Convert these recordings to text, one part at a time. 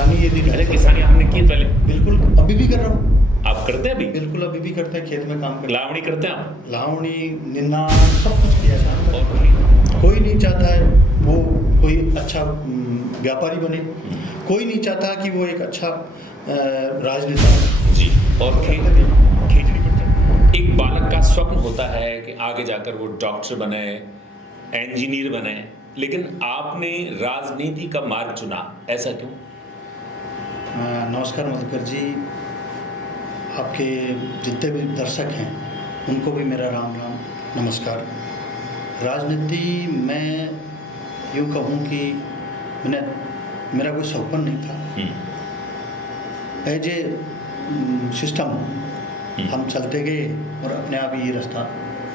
किसानी यदि पहले किसानी आपने की पहले? बिल्कुल, अभी भी कर रहा हूँ। आप करते हैं अभी? बिल्कुल अभी भी करते हैं, खेत में काम करते लावणी करते हैं आप? हैं। लावणी, निन्ना, सब कुछ किया है। और कोई? कोई नहीं चाहता है वो कोई अच्छा व्यापारी बने, कोई नहीं चाहता कि वो एक अच्छा राजनेता हो। जी। और एक बालक का स्वप्न होता है कि आगे जाकर वो डॉक्टर बने, इंजीनियर बने, लेकिन आपने राजनीति का मार्ग चुना, ऐसा क्यों? नमस्कार मधुकर जी, आपके जितने भी दर्शक हैं उनको भी मेरा राम राम नमस्कार। राजनीति मैं यूँ कहूँ कि मेरा कोई सपना नहीं था। एज ए सिस्टम हम चलते गए और अपने आप ही ये रास्ता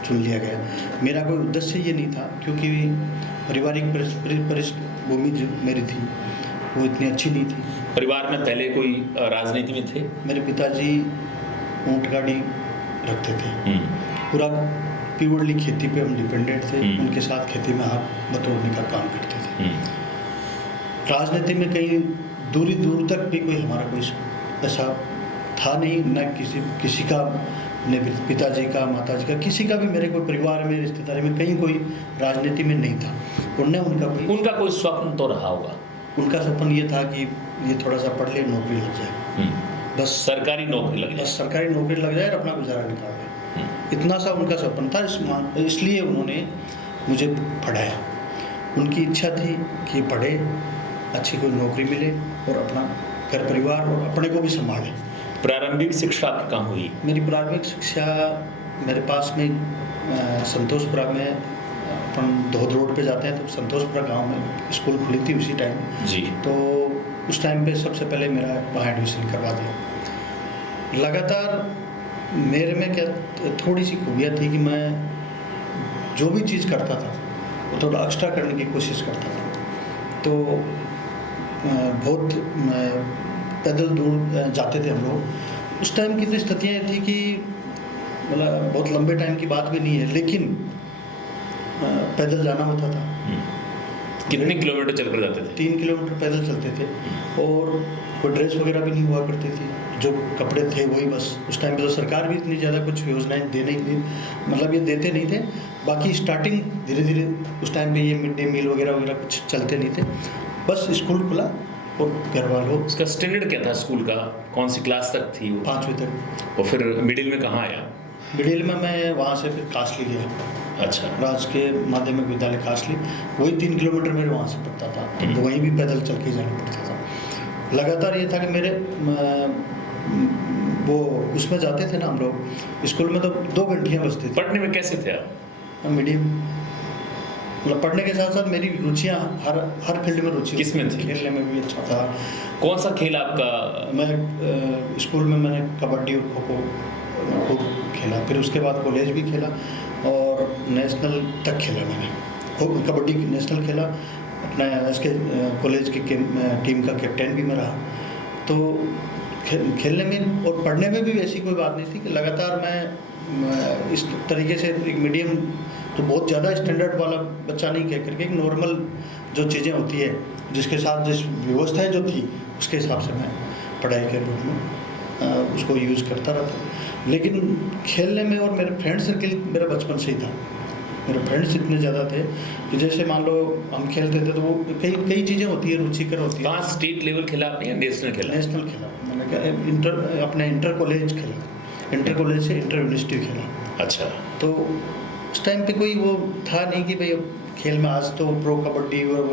चुन लिया गया। मेरा कोई उद्देश्य ये नहीं था, क्योंकि पारिवारिक पृष्ठभूमि जो मेरी थी वो इतनी अच्छी नहीं थी। परिवार में पहले कोई राजनीति में थे? मेरे पिताजी ऊँट गाड़ी रखते थे, पूरा प्योरली खेती पे हम डिपेंडेंट थे। उनके साथ खेती में हाथ बटोरने का काम करते थे। राजनीति में कहीं दूर तक भी कोई हमारा कोई ऐसा था नहीं, न किसी का, न पिताजी का, माताजी का, किसी का भी, मेरे कोई परिवार में, रिश्तेदारी में कहीं कोई राजनीति में नहीं था। उनका कोई स्वप्न तो रहा होगा? उनका सपना ये था कि ये थोड़ा सा पढ़ ले, नौकरी लग जाए, बस सरकारी नौकरी लग जाए, बस सरकारी नौकरी लग जाए और अपना गुजारा निकाल ले। इतना सा उनका सपना था, इसलिए उन्होंने मुझे पढ़ाया। उनकी इच्छा थी कि पढ़े, अच्छी कोई नौकरी मिले और अपना घर परिवार और अपने को भी संभाले। प्रारंभिक शिक्षा आपकी कहाँ हुई? मेरी प्रारंभिक शिक्षा मेरे पास में संतोषपुरा में, अपन धोद रोड पे जाते हैं तो संतोषपुरा गांव में स्कूल खुली थी उसी टाइम जी। तो उस टाइम पे सबसे पहले मेरा वहाँ एडमिशन करवा दिया। लगातार मेरे में क्या थोड़ी सी खूबियाँ थी कि मैं जो भी चीज़ करता था वो थोड़ा एक्स्ट्रा करने की कोशिश करता था। तो बहुत पैदल दूर जाते थे हम लोग। उस टाइम की तो स्थितियाँ थी कि मतलब बहुत लंबे टाइम की बात भी नहीं है, लेकिन पैदल जाना होता था। कितने किलोमीटर चलकर जाते थे? 3 किलोमीटर पैदल चलते थे, और कोई ड्रेस वगैरह भी नहीं हुआ करती थी, जो कपड़े थे वही बस। उस टाइम पे तो सरकार भी इतनी ज़्यादा कुछ योजनाएं मतलब ये देते नहीं थे। बाकी स्टार्टिंग धीरे धीरे उस टाइम पे ये मिड डे मील वगैरह कुछ चलते नहीं थे। बस स्कूल खुला और घर वालों। उसका स्टैंडर्ड क्या था स्कूल का? कौन सी क्लास तक थी वो? 5वीं तक। और फिर मिडिल में कहाँ आया? मिडिल में मैं वहाँ से फिर कासली गया। अच्छा। राजकीय माध्यमिक विद्यालय कासली, वही 3 किलोमीटर मेरे वहाँ से पड़ता था, तो वहीं भी पैदल चल के जाना पड़ता था। लगातार ये था कि मेरे वो उसमें जाते थे ना हम लोग स्कूल में, तो 2 घंटियाँ बजती थी। पढ़ने में कैसे थे आप? मीडियम, मतलब पढ़ने के साथ साथ मेरी रुचियाँ हर फील्ड में रुचि। किसमें थी? खेलने में भी अच्छा था। कौन सा खेल आपका? मैं स्कूल में मैंने कबड्डी और खो खो खूब खेला, फिर उसके बाद कॉलेज भी खेला और नेशनल तक खेला मैंने। कबड्डी नेशनल खेला, अपना इसके कॉलेज की टीम का कैप्टन भी मैं रहा। तो खेलने में और पढ़ने में भी ऐसी कोई बात नहीं थी कि लगातार मैं इस तरीके से एक मीडियम, तो बहुत ज़्यादा स्टैंडर्ड वाला बच्चा नहीं कह करके, एक नॉर्मल जो चीज़ें होती है जिसके साथ जिस व्यवस्थाएं जो थी उसके हिसाब से मैं पढ़ाई के रूप में उसको यूज़ करता रहता। लेकिन खेलने में और मेरे फ्रेंड सर्किल मेरा बचपन से ही था। मेरे फ्रेंड्स इतने ज़्यादा थे कि जैसे मान लो हम खेलते थे तो वो कई चीज़ें होती है, रुचिकर होती है। कहाँ स्टेट लेवल खेला आपने या नेशनल खेला? नेशनल खेला मैंने, क्या इंटर कॉलेज खेला, इंटर कॉलेज से इंटर यूनिवर्सिटी खेला। अच्छा। तो उस टाइम पे कोई वो था नहीं कि भाई खेल में आज तो प्रो कबड्डी और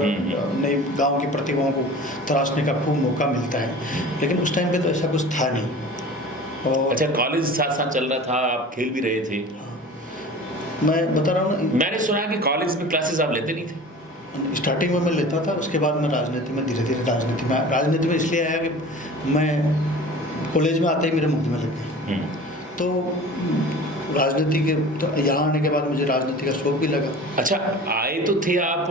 नई गांव की प्रतिभाओं को तराशने का खूब मौका मिलता है, लेकिन उस टाइम पे तो ऐसा कुछ था नहीं। और अच्छा, कॉलेज साथ साथ चल रहा था, आप खेल भी रहे थे? मैं बता रहा हूँ ना, मैंने सुना कि कॉलेज में क्लासेस आप लेते नहीं थे? स्टार्टिंग में मैं लेता था, उसके बाद मैं राजनीति में धीरे धीरे राजनीति में इसलिए आया कि मैं कॉलेज में आते ही मेरे मुफ्त में लग गए। तो राजनीति के तो यहाँ आने के बाद मुझे राजनीति का शौक भी लगा। अच्छा, आए तो थे आप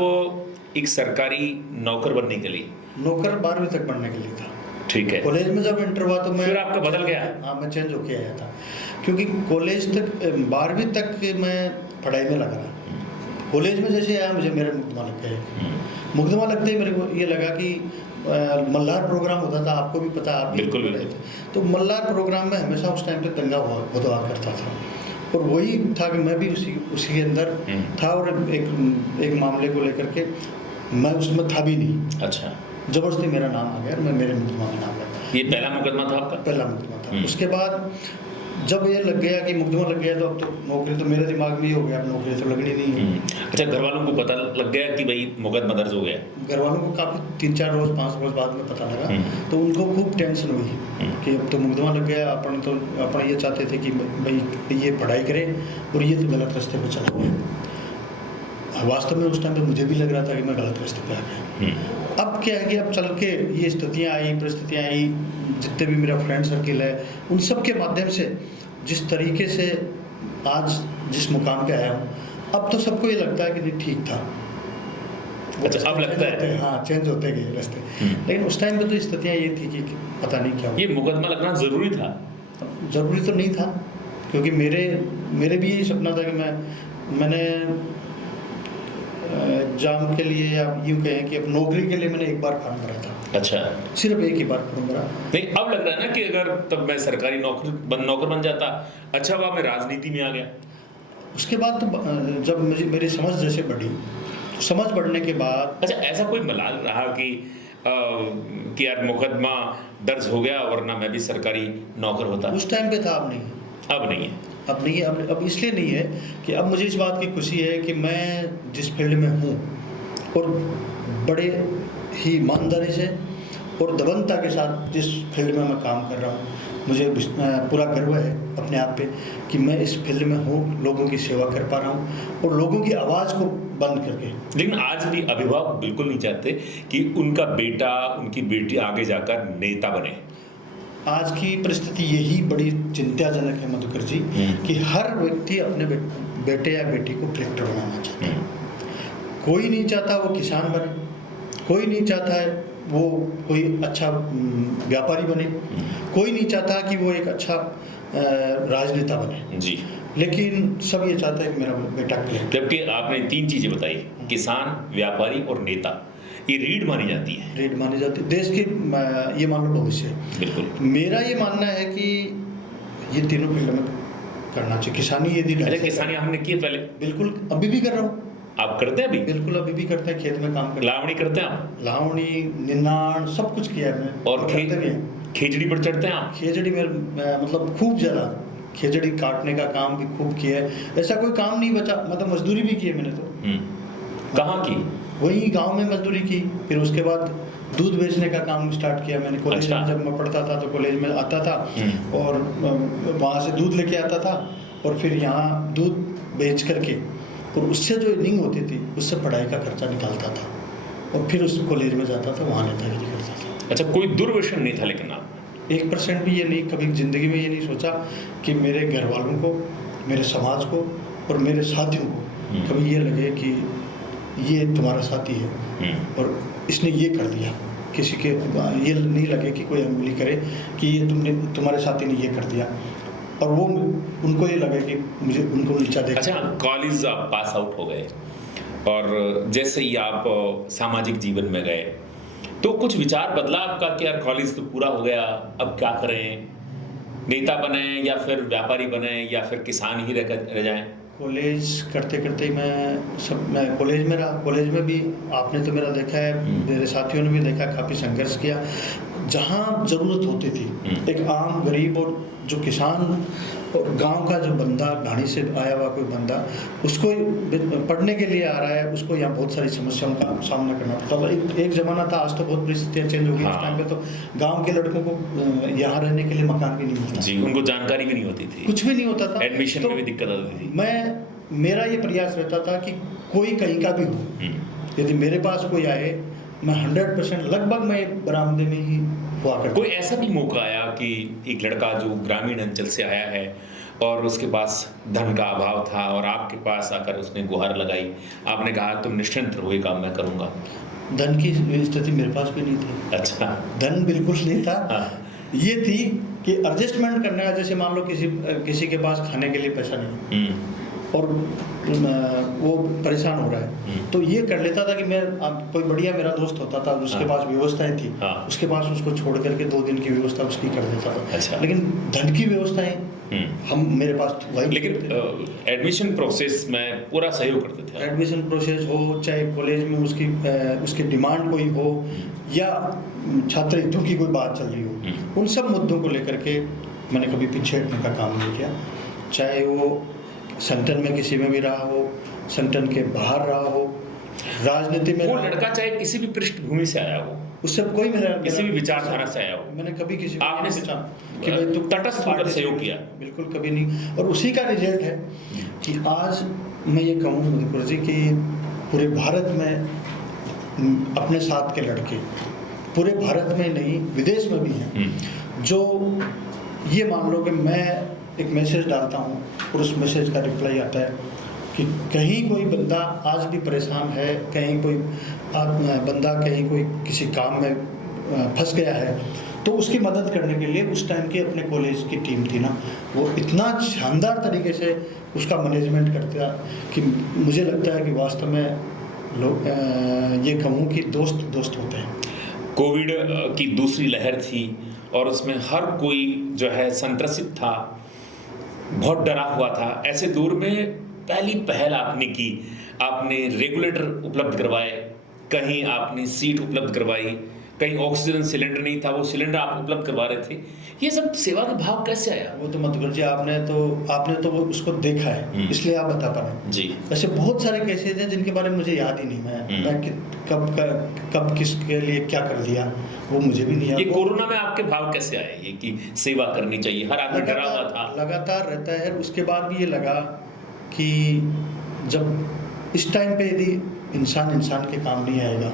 एक सरकारी नौकर बनने के लिए? नौकर 12वीं तक पढ़ने के लिए था। ठीक है। कॉलेज में जब इंटर हुआ तो मैं, फिर आपका बदल गया? हाँ, मैं चेंज होके आया था, क्योंकि कॉलेज तक 12वीं तक मैं पढ़ाई में लगा रहा। कॉलेज में जैसे आया मुझे मेरे मुकदमा लग गए। मुकदमा लगते ही मेरे को ये लगा कि मल्हार प्रोग्राम होता था, आपको भी पता, आप भी बिल्कुल, रहे बिल्कुल। थे। तो मल्हार प्रोग्राम में हमेशा उस टाइम पे दंगा हुआ करता था, और वही था कि मैं भी उसी के अंदर था, और एक मामले को लेकर के मैं उसमें था भी नहीं। अच्छा, ज़बरदस्ती मेरा नाम आ गया और मैं मेरे मुकदमा में नाम लगा। ये पहला मुकदमा था आपका? पहला मुकदमा था। उसके बाद जब ये लग गया कि मुकदमा लग गया, तो अब तो नौकरी तो मेरे दिमाग में ही हो गया, अब नौकरी तो लगनी नहीं है। अच्छा, घर वालों को पता लग गया कि भाई मुकदमा दर्ज हो गया? घर वालों को काफ़ी 3-4 रोज़ 5 रोज़ बाद में पता लगा, तो उनको खूब टेंशन हुई कि अब तो मुकदमा लग गया। अपन ये चाहते थे कि भाई ये पढ़ाई करे, और ये तो गलत रास्ते पर चला गया। वास्तव में उस टाइम पे मुझे भी लग रहा था कि मैं गलत रास्ते पे आ गया। अब क्या है कि अब चल के ये स्थितियाँ आई, परिस्थितियाँ आई, जितने भी मेरा फ्रेंड सर्किल है, उन सब के माध्यम से जिस तरीके से आज जिस मुकाम पे आया हूँ, अब तो सबको ये लगता है कि नहीं ठीक था। अच्छा, अब लगता है? हाँ, चेंज होते गए रास्ते। लेकिन उस टाइम पे तो स्थितियाँ ये थी कि पता नहीं क्या हुआ। ये मुकदमा लगना ज़रूरी था? ज़रूरी तो नहीं था, क्योंकि मेरे भी यही सपना था कि मैंने एग्ज़ाम के लिए, या यूँ कहें कि अब नौकरी के लिए मैंने एक बार फॉर्म भरा था। अच्छा, सिर्फ एक ही बार फॉर्म भरा। नहीं, अब लग रहा है ना कि अगर तब मैं सरकारी नौकर बन जाता। अच्छा, हुआ मैं राजनीति में आ गया। उसके बाद तो जब मेरी समझ जैसे बढ़ी, समझ बढ़ने के बाद अच्छा, ऐसा कोई मलाल रहा कि यार मुकदमा दर्ज हो गया, वरना मैं भी सरकारी नौकर होता? उस टाइम पे था, अब नहीं है। अब नहीं है? अब नहीं है। अब इसलिए नहीं है कि अब मुझे इस बात की खुशी है कि मैं जिस फील्ड में हूँ, और बड़े ही ईमानदारी से और दबंगता के साथ जिस फील्ड में मैं काम कर रहा हूँ, मुझे पूरा गर्व है अपने आप पे कि मैं इस फील्ड में हूँ, लोगों की सेवा कर पा रहा हूँ, और लोगों की आवाज़ को बंद करके। लेकिन आज भी अभिभावक बिल्कुल नहीं चाहते कि उनका बेटा, उनकी बेटी आगे जाकर नेता बने। आज की परिस्थिति यही बड़ी चिंताजनक है मधुकर जी, कि हर व्यक्ति अपने बेटे या बेटी को कलेक्टर बनाना चाहता है। कोई नहीं चाहता वो किसान बने, कोई नहीं चाहता है वो कोई अच्छा व्यापारी बने, कोई नहीं चाहता कि वो एक अच्छा राजनेता बने जी। लेकिन सब ये चाहता है कि मेरा बेटा कलेक्टर। जबकि आपने 3 चीजें बताई, किसान, व्यापारी और नेता, ये रीढ़ मानी जाती है। रीढ़ मानी जाती है देश की, ये मान लो भविष्य। बिल्कुल। मेरा ये मानना है कि ये तीनों फील्ड में करना चाहिए। किसानी यदि अरे, किसानी हमने की पहले? बिल्कुल, अभी भी कर रहा हूँ। आप करते हैं अभी? बिल्कुल, अभी भी करते हैं, खेत में काम करते हैं। लावणी करते हैं आप? लावणी, निन्नाण, सब कुछ किया है मैंने। और करते भी हैं। खेजड़ी पर चढ़ते हैं आप? खेजड़ी में मतलब खूब ज़्यादा, खेजड़ी काटने का काम भी खूब किया है। ऐसा कोई काम नहीं बचा, मतलब मजदूरी भी की है मैंने तो। कहाँ की? वही गांव में मजदूरी की, फिर उसके बाद दूध बेचने का काम स्टार्ट किया मैंने। कॉलेज में जब मैं पढ़ता था तो कॉलेज में आता था, और वहाँ से दूध लेके आता था, और फिर यहाँ दूध बेच करके, और उससे जो इर्निंग होती थी उससे पढ़ाई का खर्चा निकालता था, और फिर उस कॉलेज में जाता था, वहाँ नेतागिरी करता था। अच्छा, कोई दुर्व्यसन नहीं था लेकिन आप? 1% भी ये नहीं, कभी ज़िंदगी में ये नहीं सोचा कि मेरे घर वालों को, मेरे समाज को और मेरे साथियों को कभी ये लगे कि ये तुम्हारा साथी है और इसने ये कर दिया। किसी के ये नहीं लगे कि कोई अंगुली करे कि ये तुम्हारे साथी ने ये कर दिया, और वो उनको ये लगे कि मुझे उनको नीचा देखा। अच्छा, कॉलेज आप पास आउट हो गए, और जैसे ही आप सामाजिक जीवन में गए तो कुछ विचार बदला आपका कि यार कॉलेज तो पूरा हो गया, अब क्या करें? नेता बने, या फिर व्यापारी बने, या फिर किसान ही रह जाएं? कॉलेज करते करते ही मैं कॉलेज में रहा। कॉलेज में भी आपने तो मेरा देखा है, मेरे साथियों ने भी देखा, काफ़ी संघर्ष किया। जहाँ ज़रूरत होती थी, एक आम गरीब और जो किसान और गांव का जो बंदा, ढाणी से आया हुआ कोई बंदा, उसको पढ़ने के लिए आ रहा है, उसको यहाँ बहुत सारी समस्याओं का सामना करना पड़ता था। एक ज़माना था, आज तो बहुत परिस्थितियाँ चेंज हो गई। उस टाइम पे तो गांव के लड़कों को यहाँ रहने के लिए मकान भी नहीं मिलता जी, उनको जानकारी भी नहीं होती थी, कुछ भी नहीं होता था, एडमिशन में भी दिक्कत आती थी। मेरा ये प्रयास रहता था कि कोई कहीं का भी हो, यदि मेरे पास कोई आए, मैं 100% लगभग मैं बरामदे में ही हुआ करता। कोई ऐसा भी मौका आया कि एक लड़का जो ग्रामीण अंचल से आया है और उसके पास धन का अभाव था, और आपके पास आकर उसने गुहार लगाई, आपने कहा तुम निश्चिंत रहो, ये काम मैं करूँगा? धन की स्थिति मेरे पास भी नहीं थी। अच्छा, धन बिल्कुल नहीं था। हाँ। ये थी कि एडजस्टमेंट करना है, जैसे मान लो किसी के पास खाने के लिए पैसा नहीं, और वो परेशान हो रहा है, तो ये कर लेता था कि मैं कोई बढ़िया मेरा दोस्त होता था, उसके पास व्यवस्थाएं थी, उसके पास उसको छोड़ करके 2 दिन की व्यवस्था उसकी कर देता था। अच्छा। लेकिन धन की व्यवस्थाएं हम मेरे पास वही। लेकिन एडमिशन प्रोसेस में पूरा सहयोग करते थे। एडमिशन प्रोसेस हो, चाहे कॉलेज में उसकी डिमांड कोई हो, या छात्र हितों की कोई बात चल रही हो, उन सब मुद्दों को लेकर के मैंने कभी पीछे हटने का काम नहीं किया। चाहे वो संगठन में किसी में भी रहा हो, संगठन के बाहर रहा हो, राजनीति में वो लड़का चाहे किसी भी पृष्ठभूमि से आया हो, उससे कोई मेरा किसी भी विचारधारा से आया हो, मैंने कभी किसी को आपने नहीं पूछा कि भाई तू तटस्थ होकर सहयोग किया। बिल्कुल कभी नहीं। और उसी का रिजल्ट है कि आज मैं ये कहूँ मधुकर जी कि पूरे भारत में अपने साथ के लड़के, पूरे भारत में नहीं विदेश में भी हैं, जो ये मान लो कि मैं एक मैसेज डालता हूँ और उस मैसेज का रिप्लाई आता है कि कहीं कोई बंदा आज भी परेशान है, कहीं कोई बंदा कहीं कोई किसी काम में फंस गया है, तो उसकी मदद करने के लिए उस टाइम की अपने कॉलेज की टीम थी ना, वो इतना शानदार तरीके से उसका मैनेजमेंट करता कि मुझे लगता है कि वास्तव में लोग ये कहूँ कि दोस्त दोस्त होते हैं। कोविड की दूसरी लहर थी और उसमें हर कोई जो है संत्रसित था, बहुत डरा हुआ था। ऐसे दौर में पहली पहल आपने की, आपने रेगुलेटर उपलब्ध करवाए, कहीं आपने सीट उपलब्ध करवाई, कहीं ऑक्सीजन सिलेंडर नहीं था, वो सिलेंडर आप उपलब्ध करवा रहे थे। ये सब सेवा का भाव कैसे आया? वो तो मधुकर जी आपने तो वो उसको देखा है, इसलिए आप बता पा रहे हैं जी। ऐसे बहुत सारे केसेज हैं जिनके बारे में मुझे याद ही नहीं, मैं कब किसके लिए क्या कर दिया वो मुझे भी नहीं याद। ये कोरोना में आपके भाव कैसे आए, ये कि सेवा करनी चाहिए, हर आदमी डरा हुआ था, लगातार रहता है। उसके बाद भी ये लगा कि जब इस टाइम पे यदि इंसान के काम नहीं आएगा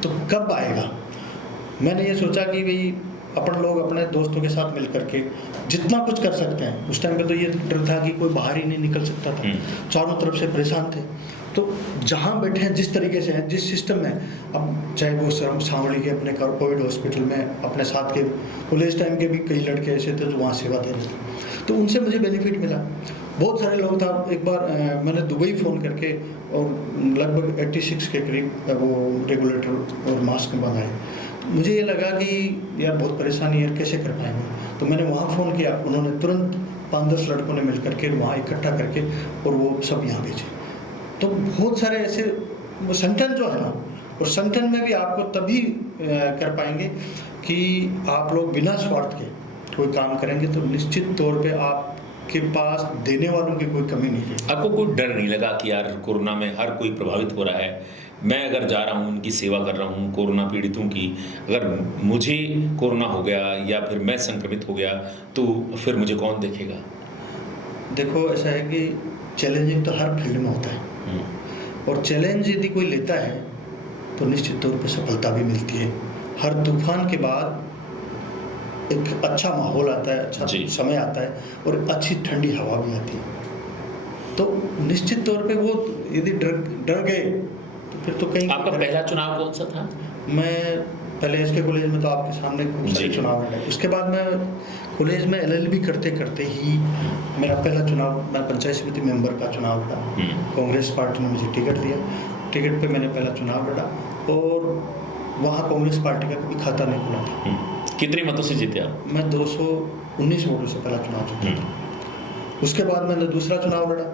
तो कब आएगा। मैंने ये सोचा कि भाई अपन लोग अपने दोस्तों के साथ मिल करके जितना कुछ कर सकते हैं। उस टाइम पे तो ये डर था कि कोई बाहर ही नहीं निकल सकता था, चारों तरफ से परेशान थे। तो जहाँ बैठे हैं, जिस तरीके से हैं, जिस सिस्टम में, अब चाहे वो सांवली के अपने कोविड हॉस्पिटल में अपने साथ के कॉलेज टाइम के भी कई लड़के ऐसे थे जो वहाँ सेवा दे रहे थे, तो उनसे मुझे बेनिफिट मिला। बहुत सारे लोग था। एक बार मैंने दुबई फ़ोन करके और लगभग 86 के करीब वो रेगुलेटर और मास्क मंगाए। मुझे ये लगा कि यार बहुत परेशानी है, कैसे कर पाएंगे। तो मैंने वहाँ फ़ोन किया, उन्होंने तुरंत 5-10 लड़कों ने मिल करके वहाँ इकट्ठा करके और वो सब यहाँ भेजे। तो बहुत सारे ऐसे संगठन जो है ना, और संगठन में भी आपको तभी कर पाएंगे कि आप लोग बिना स्वार्थ के कोई काम करेंगे, तो निश्चित तौर पे आपके पास देने वालों की कोई कमी नहीं है। आपको कोई डर नहीं लगा कि यार कोरोना में हर कोई प्रभावित हो रहा है, मैं अगर जा रहा हूँ, उनकी सेवा कर रहा हूँ, कोरोना पीड़ितों की, अगर मुझे कोरोना हो गया या फिर मैं संक्रमित हो गया तो फिर मुझे कौन देखेगा? देखो ऐसा है कि चैलेंजिंग तो हर फील्ड में होता है, और चैलेंज यदि कोई लेता है तो निश्चित तौर पर सफलता भी मिलती है। हर तूफान के बाद एक अच्छा माहौल आता है, अच्छा समय आता है और अच्छी ठंडी हवा भी आती है। तो निश्चित तौर पे वो यदि डर गए तो फिर तो कहीं। आपका पहला चुनाव कौन सा था? मैं पहले एसके कॉलेज में तो आपके सामने खूब सारे चुनाव लड़े। उसके बाद मैं कॉलेज में LLB करते करते ही मेरा पहला चुनाव, मैं पंचायत समिति मेंबर का चुनाव था। कांग्रेस पार्टी ने मुझे टिकट दिया, टिकट पे मैंने पहला चुनाव लड़ा और वहाँ कांग्रेस पार्टी का कभी खाता नहीं खुला था। कितने मतों से जीते आप? मैं 219 वोटों से पहला चुनाव जीता था। उसके बाद मैंने दूसरा चुनाव लड़ा,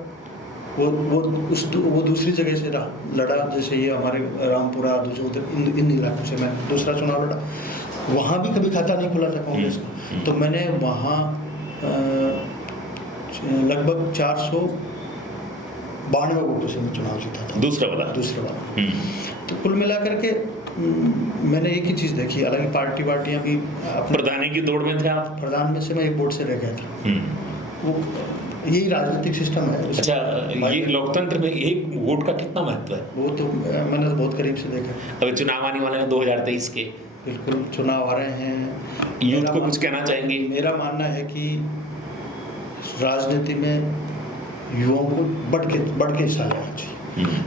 वो दूसरी जगह से लड़ा, जैसे ये हमारे रामपुरा इन इलाकों से मैं दूसरा चुनाव लड़ा। वहाँ भी कभी खाता नहीं खुला था कांग्रेस का, तो मैंने वहाँ लगभग 492 वोटों से मैं चुनाव जीता था, दूसरा वाला। तो कुल मिलाकर के मैंने एक ही चीज़ देखी, हालांकि पार्टियां भी प्रधानी की दौड़ में थे आप। प्रधान में से मैं एक वोट से रह गया था। वो यही राजनीतिक सिस्टम है। अच्छा, ये लोकतंत्र में एक वोट का कितना महत्व है? वो तो मैंने तो बहुत करीब से देखा। अभी चुनाव आने वाले हैं 2023 के। बिल्कुल चुनाव आ रहे हैं। यूथ को कुछ कहना चाहेंगे? मेरा मानना है कि राजनीति में युवाओं को बढ़ के हिस्सा लेना चाहिए।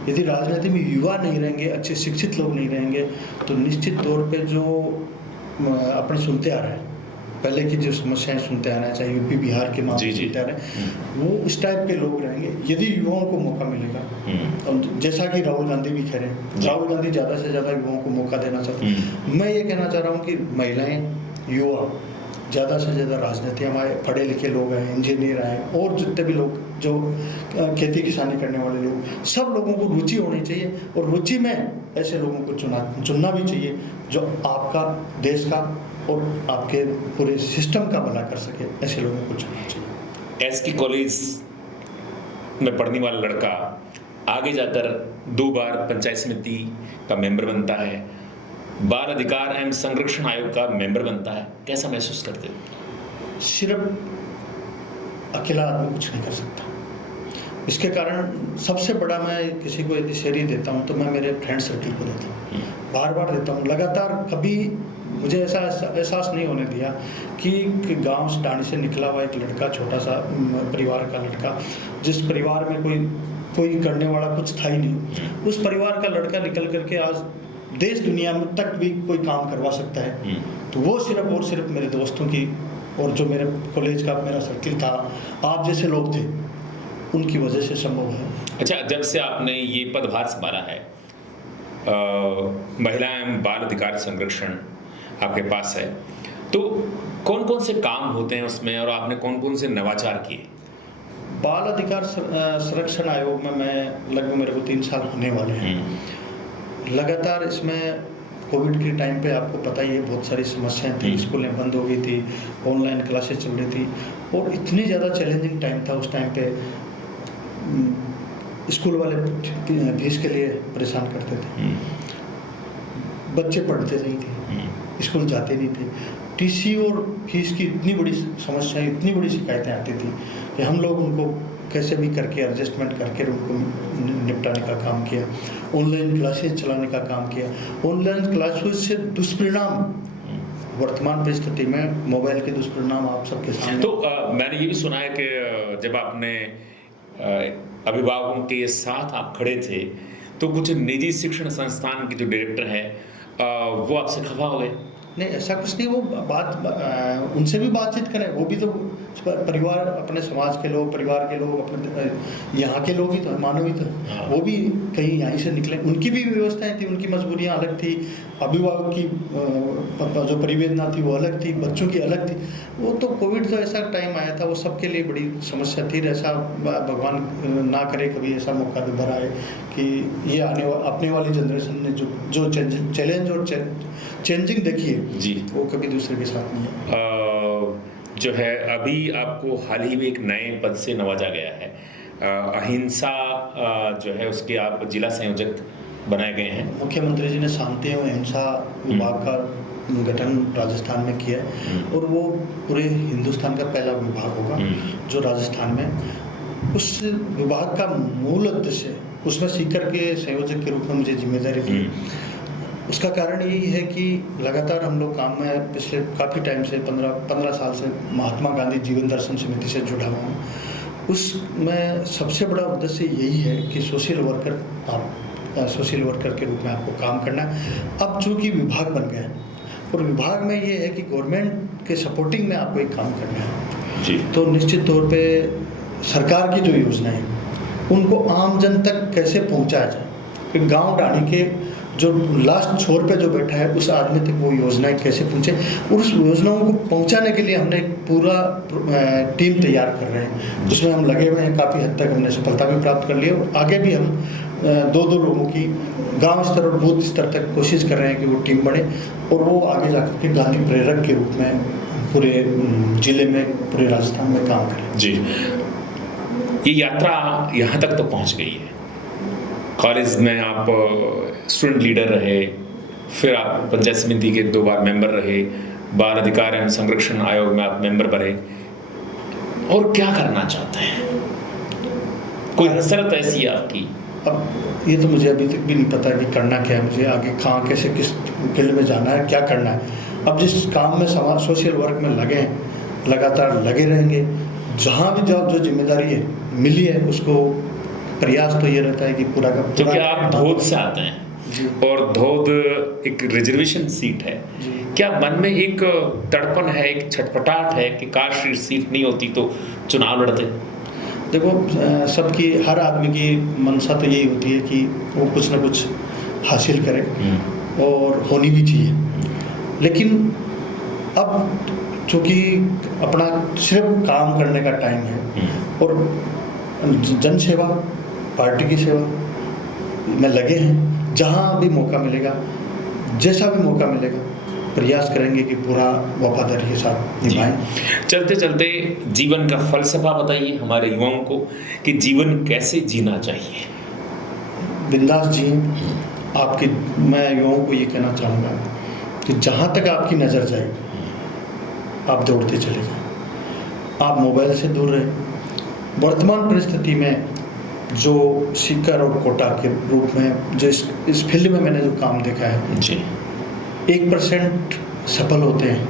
यदि राजनीति में युवा नहीं रहेंगे, अच्छे शिक्षित लोग नहीं रहेंगे, तो निश्चित तौर पे जो अपने सुनते आ रहे हैं पहले की जो समस्याएं सुनते आ रहे हैं, चाहे यूपी बिहार के मामले जी। सुनते आ रहे हैं, वो इस टाइप के लोग रहेंगे यदि युवाओं को मौका मिलेगा। और जैसा कि राहुल गांधी भी कह रहे हैं, राहुल गांधी ज़्यादा से ज़्यादा युवाओं को मौका देना चाहते हैं। मैं ये कहना चाह रहा हूँ कि महिलाएं, युवा ज़्यादा से ज़्यादा राजनीति में आए, पढ़े लिखे लोग आए, इंजीनियर आए, और जितने भी लोग जो खेती किसानी करने वाले लोग, सब लोगों को रुचि होनी चाहिए, और रुचि में ऐसे लोगों को चुनना भी चाहिए जो आपका, देश का और आपके पूरे सिस्टम का भला कर सके। ऐसे लोगों को चुनना चाहिए। एसके कॉलेज में पढ़ने वाला लड़का आगे जाकर 2 बार पंचायत समिति का मेंबर बनता है, बाल अधिकार एवं संरक्षण आयोग का मेंबर बनता है, कैसा महसूस करते हो? सिर्फ अकेला आदमी कुछ नहीं कर सकता। इसके कारण सबसे बड़ा, मैं किसी को यदि शेयरी देता हूँ तो मैं मेरे फ्रेंड सर्कल को देता हूँ, बार बार देता हूँ। लगातार कभी मुझे ऐसा एहसास नहीं होने दिया कि गांव से डांडी से निकला हुआ एक लड़का, छोटा सा परिवार का लड़का, जिस परिवार में कोई करने वाला कुछ था ही नहीं, उस परिवार का लड़का निकल करके आज देश दुनिया में तक भी कोई काम करवा सकता है। तो वो सिर्फ और सिर्फ मेरे दोस्तों की, और जो मेरे कॉलेज का मेरा सर्किल था, आप जैसे लोग थे, उनकी वजह से संभव है। अच्छा, जब से आपने ये पदभार संभाला है, महिला एवं बाल अधिकार संरक्षण आपके पास है, तो कौन कौन से काम होते हैं उसमें, और आपने कौन कौन से नवाचार किए? बाल अधिकार संरक्षण आयोग में मैं लगभग, मेरे को 3 साल होने वाले हैं। लगातार इसमें कोविड के टाइम पे आपको पता ही है, बहुत सारी समस्याएं थी, स्कूलें बंद हो गई थी, ऑनलाइन क्लासेस चल रही थी, और इतनी ज़्यादा चैलेंजिंग टाइम था उस टाइम पे। स्कूल वाले फीस के लिए परेशान करते थे, बच्चे पढ़ते नहीं थे, स्कूल जाते नहीं थे, टीसी और फीस की इतनी बड़ी समस्याएं, इतनी बड़ी शिकायतें आती थी कि हम लोग उनको कैसे भी करके एडजस्टमेंट करके उनको निपटाने का काम किया। ऑनलाइन क्लासेस चलाने का काम किया। ऑनलाइन क्लासेस से दुष्परिणाम, वर्तमान परिस्थिति में मोबाइल के दुष्परिणाम आप सबके सामने। तो मैंने ये भी सुना है कि जब आपने अभिभावकों के साथ आप खड़े थे, तो कुछ निजी शिक्षण संस्थान के जो डायरेक्टर है वो आपसे खफा हो गए? नहीं, ऐसा कुछ नहीं। वो बात उनसे भी बातचीत करें, वो भी तो परिवार, अपने समाज के लोग, परिवार के लोग, अपने यहाँ के लोग ही तो, मानव ही तो, वो भी कहीं यहीं से निकले, उनकी भी व्यवस्थाएं थी, उनकी मजबूरियाँ अलग थी, अभिभावक की जो परिवेदना थी वो अलग थी, बच्चों की अलग थी। वो तो कोविड तो ऐसा टाइम आया था, वो सबके लिए बड़ी समस्या थी। ऐसा भगवान ना करे कभी ऐसा मौका दोबारा आए कि ये अपने वाली जनरेशन ने जो चैलेंज और चेंजिंग देखी है जी, वो कभी दूसरे के साथ नहीं है। जो है अभी आपको हाल ही में एक नए पद से नवाजा गया है, अहिंसा जो है उसके आप जिला संयोजक बनाए गए हैं। मुख्यमंत्री जी ने शांति एवं अहिंसा विभाग का गठन राजस्थान में किया है, और वो पूरे हिंदुस्तान का पहला विभाग होगा जो राजस्थान में। उस विभाग का मूल उद्देश्य, उसमें सीकर के संयोजक के रूप में मुझे जिम्मेदारी दी। उसका कारण यही है कि लगातार हम लोग काम में पिछले काफ़ी टाइम से 15 साल से महात्मा गांधी जीवन दर्शन समिति से जुड़ा हुआ हूँ। उसमें सबसे बड़ा उद्देश्य यही है कि सोशल वर्कर के रूप में आपको काम करना है। अब चूँकि विभाग बन गया है, और विभाग में ये है कि गवर्नमेंट के सपोर्टिंग में आपको एक काम करना है जी, तो निश्चित तौर पे सरकार की जो योजनाएं उनको आम जन तक कैसे पहुंचाया जाए, कि गांव डाणी के जो लास्ट छोर पे जो बैठा है उस आदमी तक वो योजनाएं कैसे पहुंचे, और उस योजनाओं को पहुंचाने के लिए हमने एक पूरा टीम तैयार कर रहे हैं, जिसमें हम लगे हुए हैं। काफ़ी हद तक हमने सफलता भी प्राप्त कर ली है, और आगे भी हम 2-2 लोगों की गांव स्तर और बूथ स्तर तक कोशिश कर रहे हैं कि वो टीम बने, और वो आगे जाकर के गांधी प्रेरक के रूप में पूरे जिले में, पूरे राजस्थान में काम करें। जी, ये यात्रा यहाँ तक तो पहुँच गई है। कॉलेज में आप स्टूडेंट लीडर रहे, फिर आप पंचायत समिति के 2 बार मेंबर रहे, बाल अधिकार एवं संरक्षण आयोग में आप मेंबर बने, और क्या करना चाहते हैं? कोई हसरत ऐसी है आपकी? अब ये तो मुझे अभी तक भी नहीं पता कि करना क्या है, मुझे आगे कहाँ, कैसे, किस फील्ड में जाना है, क्या करना है। अब जिस काम में समाज सोशल वर्क में लगे हैं, लगातार लगे रहेंगे। जहाँ भी जो जिम्मेदारी है मिली है, उसको प्रयास तो ये रहता है कि पूरा का पूरा। क्योंकि आप धोत से आते हैं, जी। और धोद एक रिजर्वेशन सीट है। जी। क्या मन में एक तड़पन है, एक छटपटाहट है कि काश ये सीट नहीं होती तो चुनाव लड़ते? देखो, सबकी, हर आदमी की मंशा तो यही होती है कि वो कुछ ना कुछ हासिल करे और होनी भी चाहिए। लेकिन अब चूँकि अपना सिर्फ काम करने का टाइम है और जन सेवा, पार्टी की सेवा में लगे हैं। जहाँ भी मौका मिलेगा, जैसा भी मौका मिलेगा, प्रयास करेंगे कि पूरा वफादारी के साथ निभाएं। चलते चलते जीवन का फलसफा बताइए हमारे युवाओं को कि जीवन कैसे जीना चाहिए। बिंदास जिए। आपकी, मैं युवाओं को ये कहना चाहूँगा कि जहाँ तक आपकी नज़र जाए आप दौड़ते चले जाएं। आप मोबाइल से दूर रहें। वर्तमान परिस्थिति में जो सीकर और कोटा के रूप में जो इस फील्ड में मैंने जो काम देखा है जी, 1% सफल होते हैं,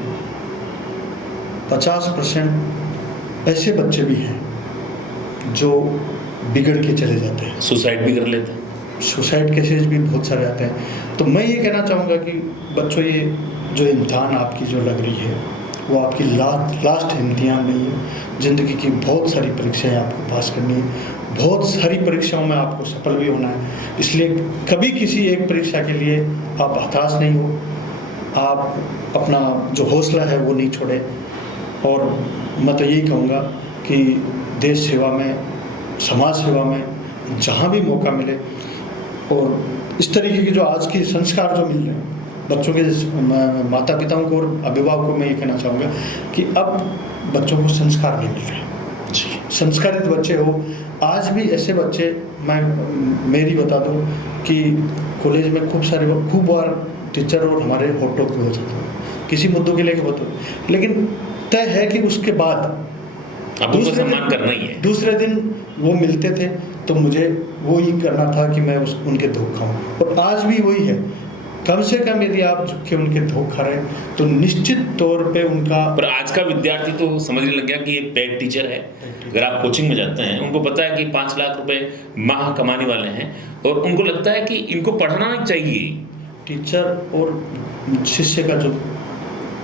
50% ऐसे बच्चे भी हैं जो बिगड़ के चले जाते हैं, सुसाइड भी कर लेते हैं। सुसाइड केसेस भी बहुत सारे आते हैं। तो मैं ये कहना चाहूँगा कि बच्चों, ये जो इम्तिहान आपकी जो लग रही है वो आपकी लास्ट इम्तिहान नहीं है। ज़िंदगी की बहुत सारी परीक्षाएं आपको पास करनी है, बहुत सारी परीक्षाओं में आपको सफल भी होना है। इसलिए कभी किसी एक परीक्षा के लिए आप हताश नहीं हो। आप अपना जो हौसला है वो नहीं छोड़ें। और मैं तो यही कहूँगा कि देश सेवा में, समाज सेवा में जहाँ भी मौका मिले, और इस तरीके के जो आज के संस्कार जो मिल रहे हैं बच्चों के, माता पिताओं को और अभिभावकों को मैं ये कहना चाहूँगा कि अब बच्चों को संस्कार नहीं मिल रहे हैं। जी, संस्कारित बच्चे हो। आज भी ऐसे बच्चे, मैं मेरी बता दूं कि कॉलेज में खूब बार टीचर और हमारे होटो के हो सकते हैं, किसी मुद्दों के लेके होते हैं, लेकिन तय है कि उसके बाद अब उनको सम्मान करना ही है। दूसरे दिन वो मिलते थे तो मुझे वो ही करना था कि मैं उनके धोखा खाऊं। और आज भी वही है। कम से कम यदि आप झुक के उनके धोखा खा रहे हैं तो निश्चित तौर पे उनका। पर आज का विद्यार्थी तो समझने लग गया कि ये पेड टीचर है। अगर आप कोचिंग में जाते हैं, उनको पता है कि 5 लाख रुपए माह कमाने वाले हैं और उनको लगता है कि इनको पढ़ना नहीं चाहिए। टीचर और शिष्य का जो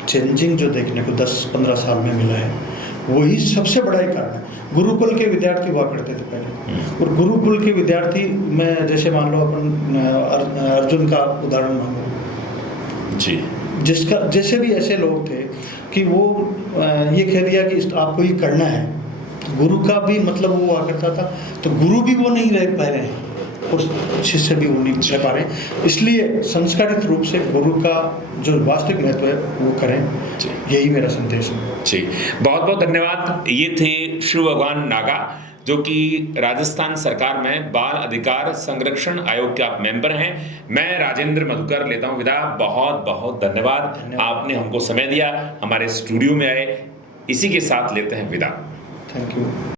चेंजिंग जो देखने को 10-15 साल में मिला है, वही सबसे बड़ा ही कारण है। गुरुकुल के विद्यार्थी हुआ करते थे पहले, और गुरुकुल के विद्यार्थी में जैसे मान लो अपन अर्जुन का उदाहरण मान लो जी, जिसका जैसे भी ऐसे लोग थे कि वो ये कह दिया कि आपको ये करना है। गुरु का भी मतलब वो हुआ करता था, तो गुरु भी वो नहीं रह पा रहे हैं और शिष्य भी वो नहीं रह पा रहे हैं। इसलिए संस्कारित रूप से गुरु का जो वास्तविक महत्व है वो करें। यही मेरा संदेश है। जी, बहुत बहुत धन्यवाद। ये थे शिव भगवान नागा, जो कि राजस्थान सरकार में बाल अधिकार संरक्षण आयोग के आप मेंबर हैं। मैं राजेंद्र मधुकर लेता हूं विदा। बहुत बहुत धन्यवाद। आपने हमको समय दिया, हमारे स्टूडियो में आए। इसी के साथ लेते हैं विदा। Thank you.